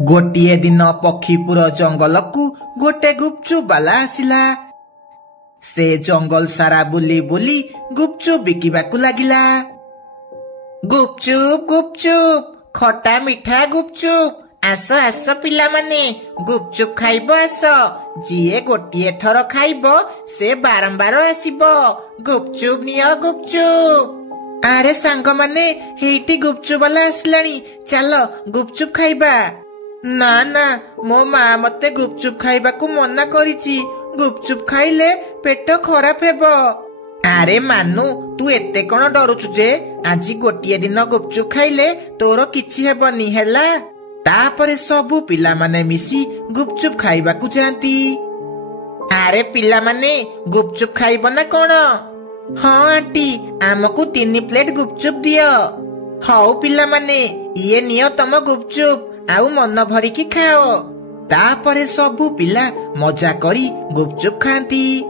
गोटे दिन पक्षीपुर जंगल को गोटे गुपचुप बाला आसिला। से जंगल सारा बुली बुली गुपचुप बिकिबाकु लागिला। गुपचुप गुपचुप खटा मिठा गुपचुप आस आस पिला माने गुपचुप खाइबो आस। जिए गोटे थर खाइबो से बारंबार आसिबो। गुपचुप नियो गुपचुप। आरे सांग माने हेइटी गुपचुप वाला आसलानी, चलो गुपचुप खाइबा। ना ना मो माँ मते गुपचुप खाइबा को मना करिची। गुपचुप खाइले पेट खराब हेबो। आरे मानु तू एते कोन डरुचु जे? आजी गोटे दिन गुपचुप खाइले तोर किछि हेबनी हैला। तापरे सबु पिला माने मिसी गुपचुप खाइबा को जांती। आरे पिला माने गुपचुप खाइबो ना कोन? हाँ आंटी आमको 3 प्लेट गुपचुप दियो। हाउ पिला माने ये नियो तम गुपचुप आउ मन भरिकी खाओ। तापरे सबु पिला मजा करी गुपचुप खांती।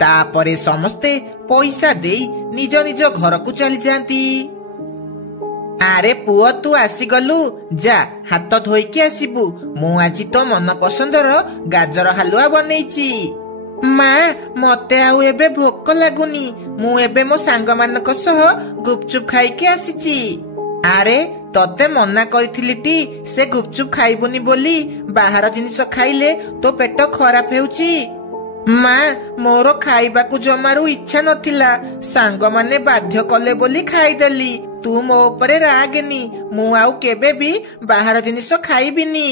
तापरे समस्ते पैसा देई निज निज घर को चली जाती। आरे पुओ तू आसी गलु, जा हाथ धोईकी आसीबु। मु आजी तो मन पसंदर गाजर हलुआ बनैची। माँ मते आउ एबे भोक लागुनी। मु एबे मो सांग मानक सह गुपचुप खाइके आसीची। आरे तते मना करिथिली टी से गुपचुप खाइबुनी बोली। बाहर जिनिस खाइले तो पेट खराब हेउची। माँ मोर खाइबा को जमारू इच्छा नथिला, सांग माने बाध्य कले बोली खाइदेली। तू मो ऊपर रागेनी, मु आउ केबे भी बाहर जिनिस खाइबिनी।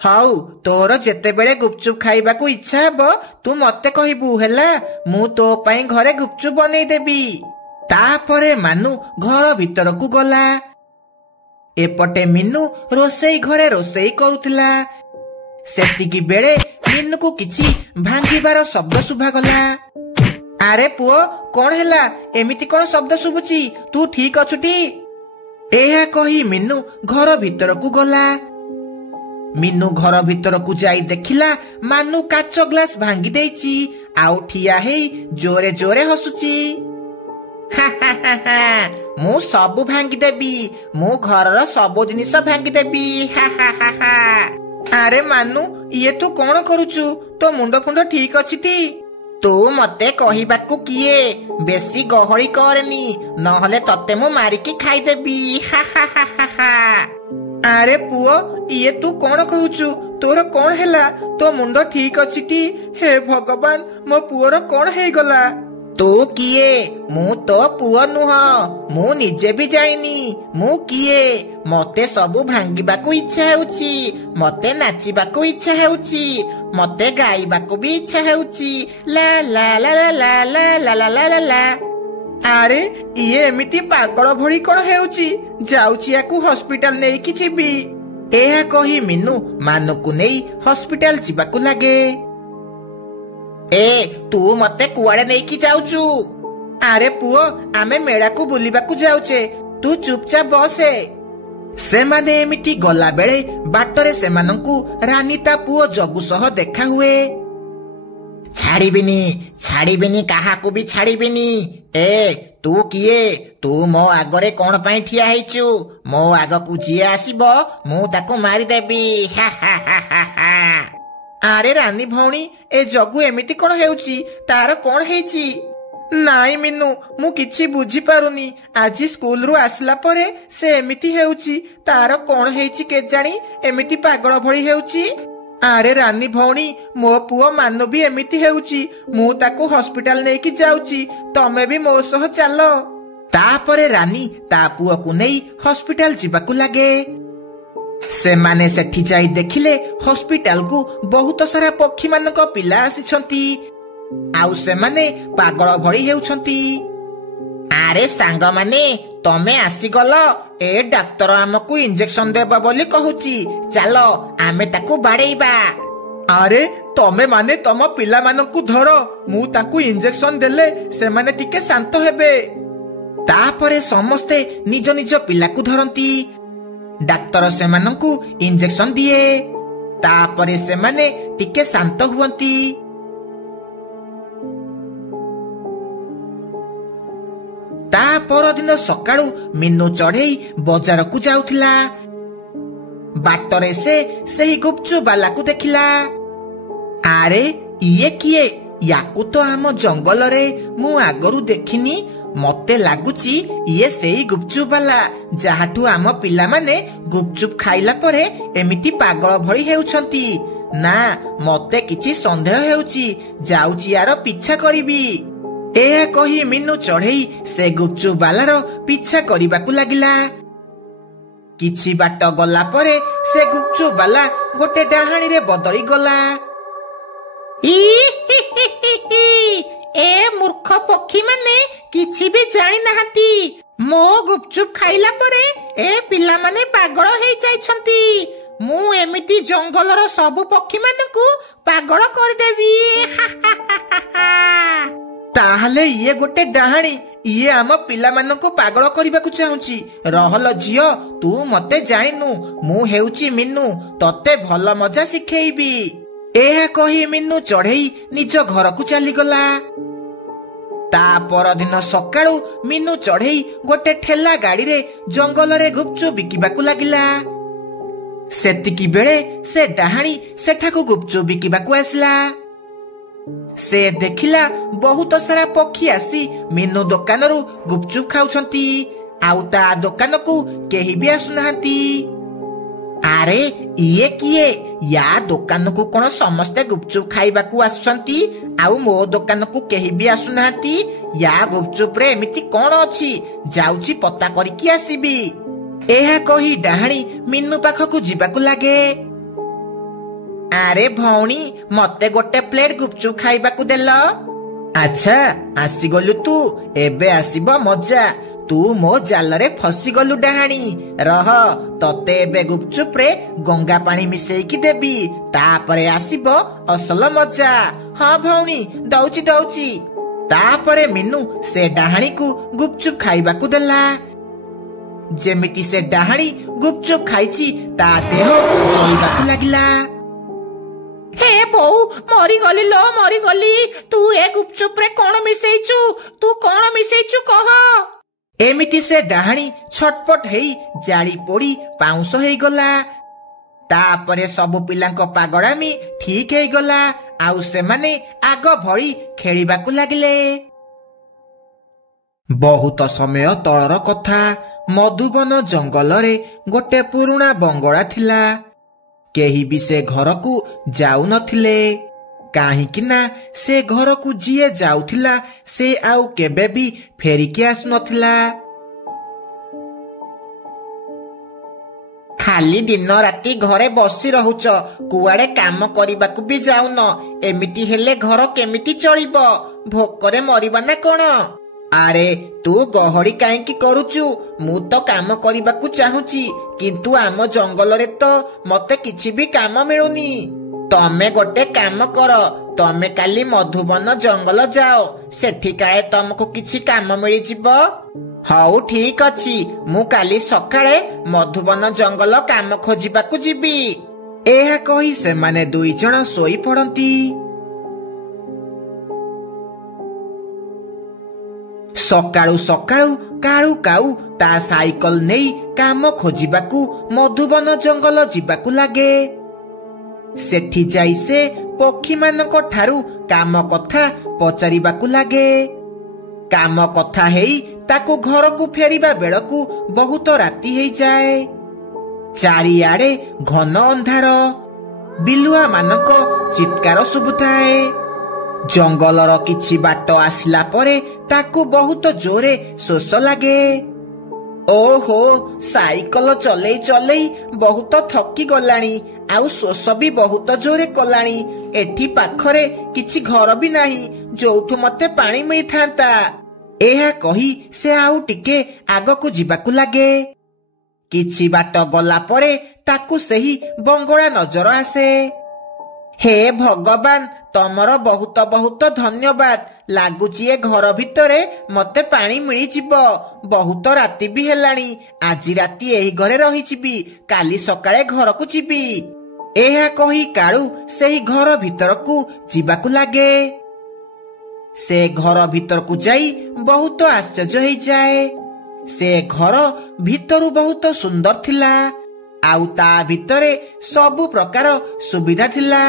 हाउ तोर जेते बेले गुपचुप खाइबा को इच्छा हबो तू मते कहिबु हैला। मु तो पई घरे गुपचुप बनै देबी। तापरे मानु घर भीतर को गला। एपटे मिनु रोसेई घरे रोसेई करुथिला। सेतिकी बेले मिनु को किछि भांगिबार शब्द सुभा गला। आरे पुओ कोन हैला? एमिति कोन शब्द सुबुची? तू ठीक अछुटी? एहा कही मिनु घर भीतर को गला। मिनु घर भीतर को जाई देखिला मानु काच ग्लास भांगी देइची। आउ ठिया हेई जोरे जोरे हसुची। हा हा हा हा मु सबु भांगी देबी। मु घरर सबु जिनिस भांगी देबी। हा हा हा हा। आरे मानु ये तू कोन करूचु? तो मुंड फुंड ठीक अछि टी? तू मते कहिबाकू किए? बेसी गहळी करनी नहले तते मु मारिकी खाई देबी। हा हा हा हा हा। आरे पुओ ये तू कोन कहूचु? तोर कोन हैला? तो मुंड ठीक अछि टी? हे भगवान मो पुओर कोन हेई गला? तू किए? मु तो पुओ नुह। मु निजे भी जाइनी मु किए। मते सबु भांगिबाकू इच्छा हेउची। मते नाचिबाकू इच्छा हेउची। मते गाइबाकू भी इच्छा हेउची। ला ला ला ला ला ला ला ला ला ला। आरे ये एमिति पागल भଳି कोन हेउची? जाउची याकू हॉस्पिटल नेई कि जिबी। एहा कही मिनु मानुकू नेई हॉस्पिटल जिबाकू लागे। ए तू मते कुआडे नेई कि जाउचू? आरे पुओ आमे मेळा को बुलिबाकू जाउचे, तू चुपचाप बसे। से माने एमिति गला बेले बाटरे से मानंकू रानी ता पुओ जगु सह देखा हुए। छाड़ीबिनी काहाकू भी छाड़ीबिनी। ए तू किए? तू मो आगरे कोन पई ठिया हेचु? मो आगकू जिए आसीबो मु ताकू मारी देबी। हा हा हा हा हा। आरे रानी भौणी ए जगु एमिति कोन हेउची? तार कोन हेची? नाई मिनु मु किछि बुझी पारुनी। आजी स्कूल रु आसला परे से एमिति हेउची। तार कोन हेची के जानी एमिति पागल भଳି हेउची। आरे रानी भौणी मो पुओ मानु भी एमिति हेउची। मु ताकू हॉस्पिटल नेई कि जाउची, तमे भी मो सह चलो। तापरे रानी ता पुओ को नेई हॉस्पिटल जिबाकू लागे। से माने सेठी जाई देखिले हॉस्पिटल को बहुत सारा पक्षी मानक पिला आसीछंती। आउ से माने पागल भଳି हेउछंती। आरे सांग माने तमे आसी गलो। ए डाक्टर हमकू इंजेक्शन देबा बोली कहूची। चलो आमे ताकू बाड़ेइबा। आरे तमे माने तम पिला मानकू धरो। मु ताकू इंजेक्शन देले से माने टिके शांत हेबे। तापरे समस्ते निज निज पिला को धरंती। डाक्टर से मानकू इंजेक्शन दिए। तापरे से माने टिके शांत हुवंती। ता पर दिन सकाळू मिनु चढ़ेई बजार को जाउथिला। बाटरे से सही गुपचुप वाला को देखिला। आरे इए किए? याकू तो आम जंगल रे मु आगरू देखिनी। मते लागुची इए सेही गुपचुप वाला जहाठू आम पिला माने गुपचुप खाइला परे एमिति पागल भଳି हेउछंती। ना मते किछि संदेह हेउची, जाउची यार पीछा करिबी। एहा कही मीनू चढ़ई से गुपचुप वालार पीछा करिबाकू लागिला। किछि बाट गला परे से गुपचुप वाला गोटे डाहाणी रे बदली गला। ए मूर्ख पक्षी माने किछि भी जानि नाहंती। मो गुपचुप खाइला परे ए पिला माने पागल हेइ जाइछंती। मु एमिति जंगलर सब पक्षी मानकू पागल कर देबी। ताहले ये गोटे डाहाणी इए आम पिला मानकू पागल करबाकू चाहुची। रहल झियो तू मते जानिनु, मु हेउची मीनू, तते भल मजा शिखेइबी। एहा कही मीनू चढ़ई निज घर को चलीगला। ता पर दिन सकाळू मीनू चढ़ई गोटे ठेला गाड़ी रे जंगल रे गुपचुप बिकिबाकू लागिला। सेतिकी बेले से डाहाणी सेठाकू गुपचुप बिकिबाकू आसला। से देखिला बहुत सारा पक्षी आसी मीनू दुकान रु गुपचुप खाउछंती, आउ ता दुकान को केही भी आसुनाहांती। आरे इए किए? या दुकान को कोन समस्ते गुपचुप खाइबाकू आसुछंती, आउ मो दुकान को केही भी आसुनाहांती। या गुपचुप रे एमिति कोन अछि? जाउची पता करिकी आसीबी। एहा कही डाहाणी मीनू पाखकू जिबाकू लागे। आरे भौणी मते गोटे प्लेट गुपचुप खाइबाकू देल। अच्छा आसी गलु तू, एबे आसीबो मजा। तू मो जाल रे फसी गलु डाहाणी। रह तते एबे गुपचुप रे गंगा पानी मिसेईकी देबी, तापरे आसीबो असल मजा। हाँ भौणी दउची दउची। तापरे मीनू से डाहाणी को गुपचुप खाइबाकू देला। जेमिति से डाहाणी गुपचुप खाइची ता देह जलिबाकू लागिला। हे बोऊ मरी गली लो मरी गली। तू ए गुपचुप रे कोन मिसेइचू? तू कोन मिसेइचू कह? एमिति से डाहाणी छटपट हेई जाड़ी पोड़ी पाउंस हेई गला। तापरे सब पिलांक पागड़ामी ठीक हेई गला, आउ से माने आग भଳି खेलिबाकू लागिले। बहुत समय तळर कथा। मधुबन जंगल रे गोटे पुरुणा बंगला थिला। केही भी से घर को जाऊ नथिले, काहीकि ना से घर को जिए जाउथिला से आउ केबे भी फेरिके आसु नथिला। खाली दिन राती घरे बसी रहुच, कुआडे काम करिबाकू भी जाउन। एमिति हेले घर केमिति चलिबो? भोकरे मरिबा ना कोन? आरे तू गहड़ी काईकी करूचु? मु तो काम करिबाकू चाहुची, किंतु आम जंगल रे तो मते किछि भी काम मिलुनी। तमे गोटे काम कर, तमे काली मधुबन जंगल जाओ, सेठी काळे तमको किछि काम मिली जिवो। हाउ ठीक अछि, मु काली सकाळे मधुबन जंगल काम खोजिबाकू जिबी। एहा कही से माने दुई जण सोई पड़ंती। सकाळू सकाळू काळू काऊ ता साइकल नेई काम खोजिबाकू मधुबन जंगल जिबाकू लागे। सेठी जाई से पक्षी मानक ठारू काम कथा पचारिबाकू लागे। काम कथा हेई ताकू घर को फेरिबा बेलकू बहुत राती हेई जाए। चारिआडे घन अंधार, बिलुआ मानक चित्कार सुबुଥାଏ। जंगलर किछि बाट आसला परे ताकू बहुत जोरे शोष लागे। ओहो साइकल चलई चलई बहुत थकी गलानी, आउ शोष भी बहुत जोरे कलानी। एठी पाखरे किछि घर भी नाही जोठू मते पानी मिलिथांता। एहा कही से आउ टिके आगकू जिबाकू लागे। किछि बाट गला परे ताकू सही बंगला नजर आसे। हे भगवान तमर बहुत बहुत धन्यवाद। लागुची ए घर भितरे मते पानी मिली जिवो। बहुत राती भी हेलानी, आजी राती एही घरे रही जिबी, काली सकाळे घर को जिबी। एहा कही काळू सेही घर भीतर को जिबाकू लागे। से घर भीतर को जाई बहुत आश्चर्य हो जाए। से घर भीतरू बहुत सुंदर थिला। आउ ता भितरे सबु प्रकार सुविधा थिला।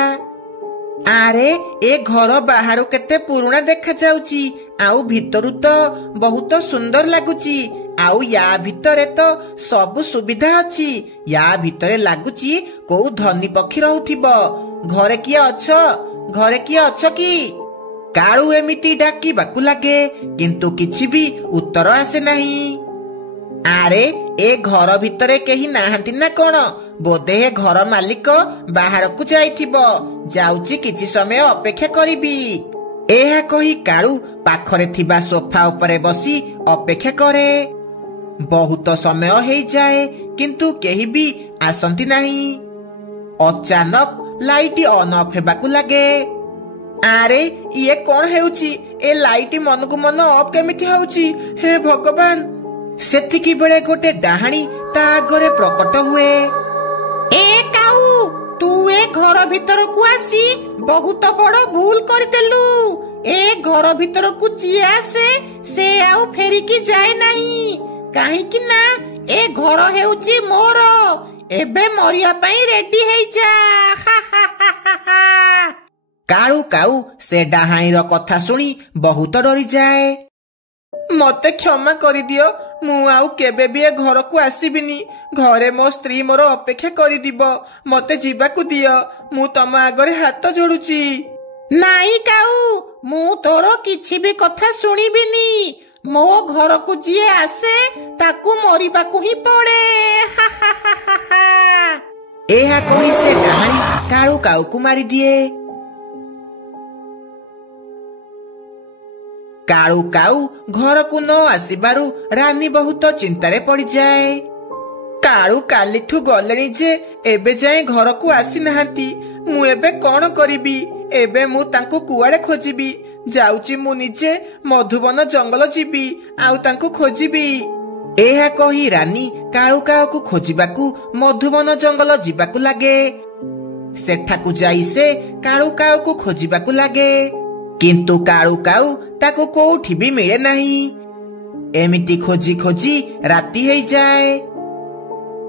आरे ए घर बाहर केते पुराना देखा जाउची आउ भितरु तो बहुत सुंदर लागुची। आउ या भितरे तो सब सुविधा अछि। या भितरे लागुची को धनी पक्षी रहउथिबो। घरे किए अछ? घरे किए अछ की? काळू एमिति डाकी बाकु लागे किंतु किछि भी उत्तर आसे नाही। आरे ए घर भितरे केही नाहंती ना कोन? बोधे घर मालिक बाहर को जाइथिबो। जाउची किछि समय अपेक्षा करिबी। एहा कही काळू पाखरे थिबा सोफा उपरे बसी अपेक्षा करे। बहुत समय हेई जाए किंतु केही भी आसंती नाही। अचानक लाइट ऑन ऑफ हेबाकु लागे। आरे ये कौन हेउची? ए लाइट मनकु मन ऑफ केमिति हेउची? हे भगवान! सेतिकी बेले गोटे डाहाणी ता आगरे प्रकट हुए। ए काऊ, तू ए घर भीतर को आसी बहुत बड़ भूल करदेलु। ए घर भीतर को जिए आसे से आउ फेरी की जाए नहीं। काहे कि ना ए घर हेउची मोर। एबे मरिया पई रेडी हेई जा। काळू काऊ से डाहाणीर कथा सुनी बहुत डरी जाए। मते क्षमा करि दियो, मु आउ केबे भी ए घर को आसीबिनी। घरे मो स्त्री मोर अपेक्षा करि दिबो। मते जीवाकू दियो, मु तम आगरे हाथ जोडुची। नाई काऊ, मु तोरो किछि भी कथा सुनिबिनी। मो घर को जिए आसे ताकू मरिबाकू ही पड़े। एहा कहि से डाहाणी काळू काऊ को मारी दिए। काळू काऊ घर को न आसीबारु रानी बहुत चिंतारे पड़ी जाए। काळू कालीठू गलेनी जे एबे जाए घर को आसी नाहांती। मु एबे कोन करिबी? एबे मु तांको कुआडे खोजिबी? जाउची मु निजे मधुबन जंगल जीबी आउ तांको खोजिबी। एहा कही रानी काळू काऊ को खोजिबाकू मधुबन जंगल जीबाकू लागे। सेठाकू जाई से काळू काऊ को खोजिबाकू लागे किंतु काळू काऊ ताको कोठी भी मिले नहीं। एमिति खोजी खोजी राती हेई जाए।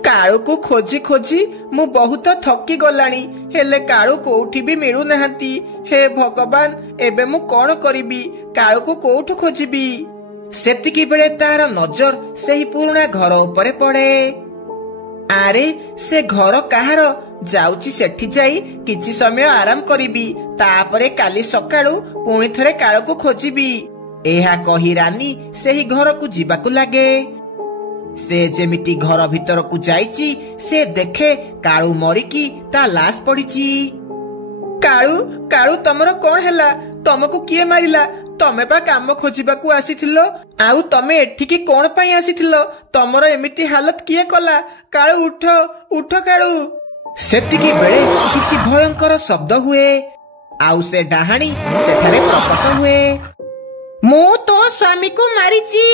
काळू को खोजी खोजी मु बहुत थकी गलानी, हेले काळू कोठी भी मिलु नाहंती। हे भगवान, एबे मु कोन करिबी? काळू को कोठु खोजिबी? सेतिकी बेले तार नजर सेही पुराना घर उपरे पड़े। आरे से घर काहार? जाउची सेठी जाई किछि समय आराम करिबी, तापरे काली सकाळू पुणी थरे काळू को खोजिबी। एहा कही रानी सेही घर को जीवाकू लागे। से जेमिति घर भीतर को जाइची से देखे काळू मरिकी ता लाश पड़ीची। काळू काळू तमरो कोन हेला? तमको किए मारिला? तमे बा काम खोजिबाकू आसीथिलो, आउ तमे एठिकी कोन पई आसीथिलो? तमरो एमिति हालत किए कला? काळू उठ उठ काळू। सेतिकी बेले किछि भयंकर शब्द हुए आउ से डाहाणी सेठारे प्रकट हुए। मु तो स्वामी को मारिची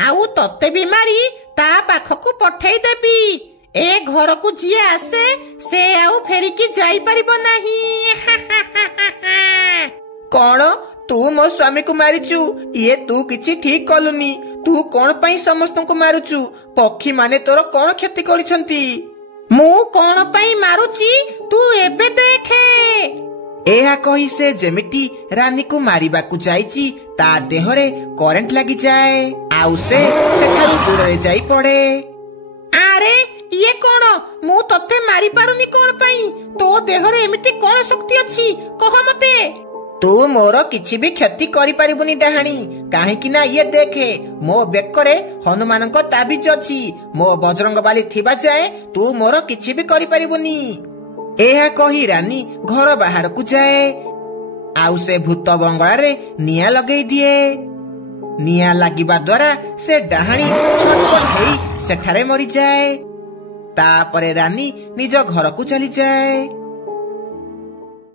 आउ तते भी मारी ता पाखकू पठेई देबी। ए घर को जिए आसे से आउ फेरी की जाई परिबो नाही। कोन तू मो स्वामी को मारिचू? ये तू किछि ठीक कलुनी। तू कोन पई समस्त को मारुचू? पक्षी माने तोर कोन क्षति करिसंती? मु कोन पई मारुची तू एबे देखे। एहा कही से जेमिति रानी को मारिबाकू जाइची ता देहरे करेंट लागि जाए आउ से सेठारु दूर जाई पड़े। आरे ये कोन? मु तते मारी पारुनी कोन पई? तो देहरे एमिति कोन शक्ति अछि कह मते। तू मोर किछि भी क्षति करि परिबुनी डाहाणी, काहे कि ना ये देखे मो बेकरे हनुमान को ताबिज अछि। मो बजरंगबाली थिबा जाए तू मोर किछि भी करि परिबुनी। एहा कही रानी घर बाहर को जाए आउ से भूत बंगला रे निया लगेई दिए। निया लागिबा द्वारा से डाहाणी छटपट हेई सेठारे मरी जाए। तापरे रानी निज घर को चली जाए।